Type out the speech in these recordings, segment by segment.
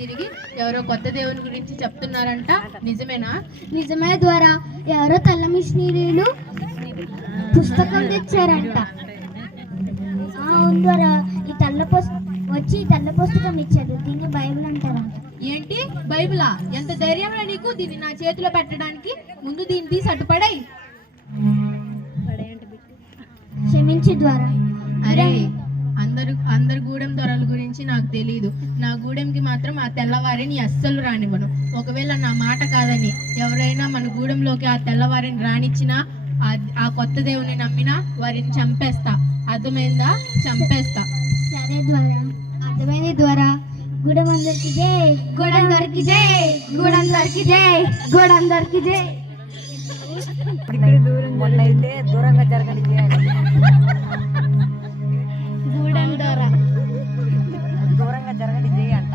తిరిగి ఎవరో కొత్త దేవుని గురించి చెప్తున్నారంట, నిజమేనా? నిజమే ద్వారా ఎవరో తెల్ల మిషనరీలు పుస్తకం తెచ్చారంట. అవును ద్వారా ఈ తెల్ల పుస్తకం ఇచ్చారు. దీన్ని బైబిల్ అంటారంట. ఏంటి బైబిలా? ఎంత ధైర్యంలో నీకు దీన్ని నా చేతిలో పెట్టడానికి? ముందు దీన్ని తీసి అడ్డుపడాయి. క్షమించి ద్వారా. అరే, అందరు గూడెం దొరల గురించి నాకు తెలీదు. నా గూడెంకి మాత్రం ఆ తెల్లవారిని అస్సలు రానివ్వను. ఒకవేళ నా మాట కాదని ఎవరైనా మన గూడెంలోకి ఆ తెల్లవారిని రానిచ్చినా, ఆ కొత్త దేవుని నమ్మినా వారిని చంపేస్తా. అర్థమైందా? చంపేస్తా. సరే ద్వారా, అర్థమైంది ద్వారా. గూడెం అందరికి జై, గూడెం దొరికి జై, గూడెం దొరికి జై, గూడెం దొరికి జై. మొన్నైతే దూరంగా జరగని గూడెం ద్వారా దూరంగా జరగని జై అంట.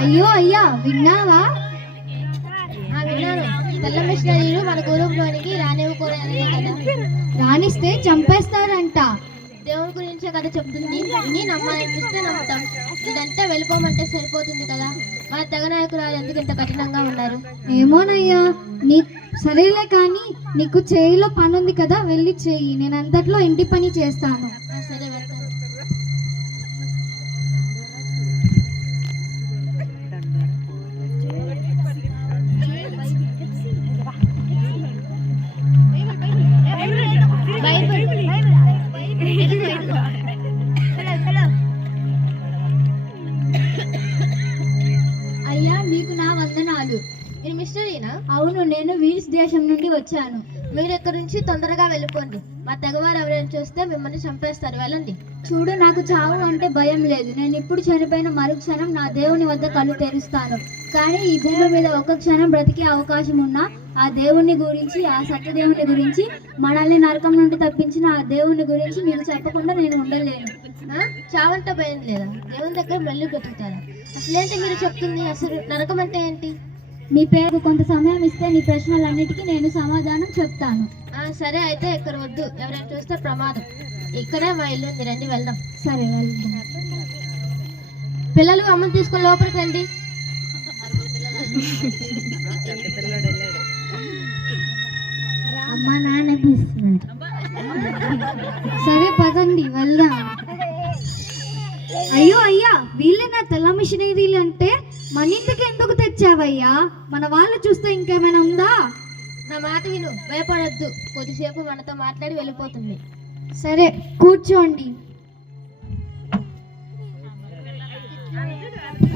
అయ్యో అయ్యా, విన్నావా? విన్నాను. తెల్ల మిషనరీలు మన గూడెంలోనికి రానివ్వకూడదు కదా. రాణిస్తే చంపేస్తారంట. దేవుని గురించే కదా చెప్తుంది. విని నమ్మాలనిపిస్తే నమ్ముతాం. ఇదంతా వెళ్ళిపోమంటే సరిపోతుంది కదా. మన తెగ నాయకురాలు ఎందుకు ఇంత కఠినంగా ఉన్నారు? ఏమోనయ్యా, నీ సరేలే కానీ నీకు చేయిలో పని ఉంది కదా, వెళ్ళి చేయి. నేను అంతట్లో ఇంటి పని చేస్తాను. సరే, వెళ్తాను. అయ్యా, మీకు నా వందనాలు. మీరు మిషనరీనా? అవును, నేను వీల్స్ దేశం నుండి వచ్చాను. మీరు ఎక్కడి నుంచి తొందరగా వెళ్ళిపోండి. మా తెగవారు ఎవరైనా చూస్తే మిమ్మల్ని చంపేస్తారు. వెళ్ళండి. చూడు, నాకు చావు అంటే భయం లేదు. నేను ఇప్పుడు చనిపోయిన మరుక్షణం నా దేవుని వద్ద కళ్ళు తెరుస్తాను. కానీ ఈ భూమి మీద ఒక క్షణం బ్రతికే అవకాశం ఉన్నా ఆ దేవుని గురించి, ఆ సత్యదేవుని గురించి, మనల్ని నరకం నుండి తప్పించిన ఆ దేవుని గురించి మీకు చెప్పకుండా నేను ఉండలేను. చావంటే భయం లేదా? దేవుని దగ్గర మళ్ళీ బ్రతుకుతారా? అసలేంటి మీరు చెప్తుంది? అసలు నరకం అంటే ఏంటి? మీ పేరు కొంత సమయం ఇస్తే నీ ప్రశ్నలన్నిటికీ నేను సమాధానం చెప్తాను. సరే, అయితే ఇక్కడ వద్దు. ఎవరైనా చూస్తే ప్రమాదం. ఇక్కడే మా ఇల్లు ఉంది, రండి వెళ్దాం. సరే, వెళ్దాం. పిల్లలు, అమ్మని తీసుకొని లోపలికి రండి. అమ్మ నాన్న పిలుస్తున్నారు. సరే పదండి, వెళ్దాం. అయ్యో అయ్యా, వీళ్ళే నా తెల్ల మిషనరీలు అంటే మన ఇంటికి ఎందుకు తెచ్చావయ్యా? మన వాళ్ళు చూస్తే ఇంకేమైనా ఉందా? నా మాట విను, భయపడొద్దు. కొద్దిసేపు మనతో మాట్లాడి వెళ్ళిపోతుంది. సరే, కూర్చోండి.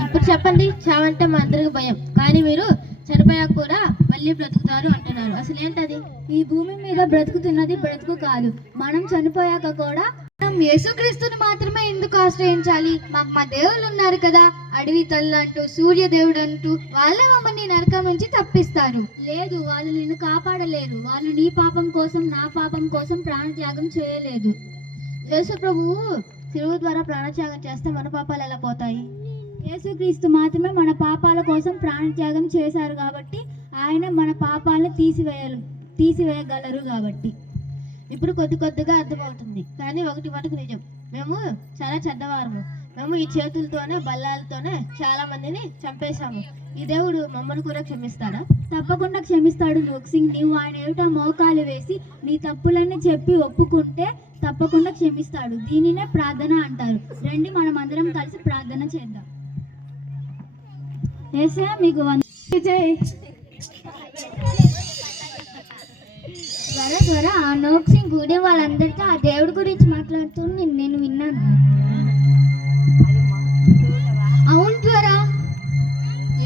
ఇప్పుడు చెప్పండి. చావంటే మా అందరికి భయం, కానీ మీరు చనిపోయాక కూడా మళ్ళీ బ్రతుకుతారు అంటున్నారు. అసలు ఏంటది? ఈ భూమి మీద బ్రతుకుతున్నది బ్రతుకు కాదు. మనం చనిపోయాక కూడా మనం యేసుక్రీస్తుని మాత్రమే ఎందుకు ఆశ్రయించాలి? మాకు మా దేవుళ్ళు ఉన్నారు కదా, అడవి తల్లి అంటూ, సూర్య దేవుడు అంటూ. వాళ్ళే మమ్మల్ని నరకం నుంచి తప్పిస్తారు. లేదు, వాళ్ళు నిన్ను కాపాడలేరు. వాళ్ళు నీ పాపం కోసం, నా పాపం కోసం ప్రాణత్యాగం చేయలేదు. యేసు ప్రభువు శిలువ ద్వారా ప్రాణత్యాగం చేస్తే మన పాపాలు ఎలా పోతాయి? యేసుక్రీస్తు మాత్రమే మన పాపాల కోసం ప్రాణత్యాగం చేశారు కాబట్టి ఆయన మన పాపాలను తీసివేయగలరు కాబట్టి. ఇప్పుడు కొద్దిగా అర్థమవుతుంది. కానీ ఒకటి మటుకు నిజం, మేము చాలా చెడ్డవారము. మేము ఈ చేతులతోనే, బల్లాలతోనే చాలా మందిని చంపేశాము. ఈ దేవుడు మమ్మల్ని కూడా క్షమిస్తాడా? తప్పకుండా క్షమిస్తాడు నోక్సింగ్. నీవు ఆయన ఏమిటో మోకాలు వేసి నీ తప్పులన్నీ చెప్పి ఒప్పుకుంటే తప్పకుండా క్షమిస్తాడు. దీనినే ప్రార్థన అంటారు. రండి, మనం అందరం కలిసి ప్రార్థన చేద్దాం. యేసయ్యా, మీకు త్వర ఆ నోక్సింగ్ గూడెం వాళ్ళందరితో ఆ దేవుడి గురించి మాట్లాడుతూ నేను విన్నాను. అవును త్వరా.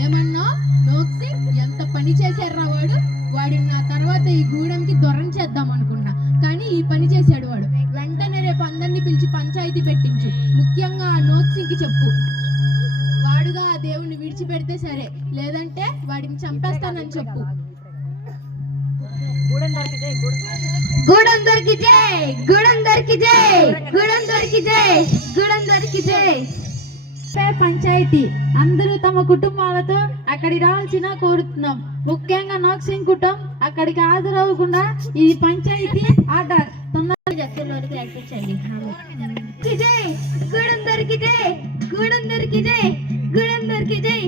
ఏమన్నా? నోక్సింగ్ ఎంత పని చేశారా వాడు? వాడిని నా తర్వాత ఈ గూడెంకి దొరం చేద్దాం అనుకున్నా, కానీ ఈ పని చేశాడు వాడు. వెంటనే రేపు అందరినీ పిలిచి పంచాయతీ పెట్టించు. ముఖ్యంగా ఆ నోక్సింగ్కి చెప్పు, వాడుగా ఆ దేవుణ్ణి విడిచిపెడితే సరే, లేదంటే వాడిని చంపేస్తానని చెప్పు. గూడందరికి జై, గూడందరికి జై, గూడందరికి జై, గూడందరికి జై. పంచాయతీ అందరూ తమ కుటుంబాలతో అక్కడికి రావాల్సిన కోరుతున్నాం. ముఖ్యంగా నాక్సింగ్ కుటుంబం అక్కడికి హాజరవ్వకుండా ఇది పంచాయతీ ఆర్డర్ తొందరగా వరకు నడిపించండి. జై, గూడందరికి జై, గూడందరికి జై, గూడందరికి జై.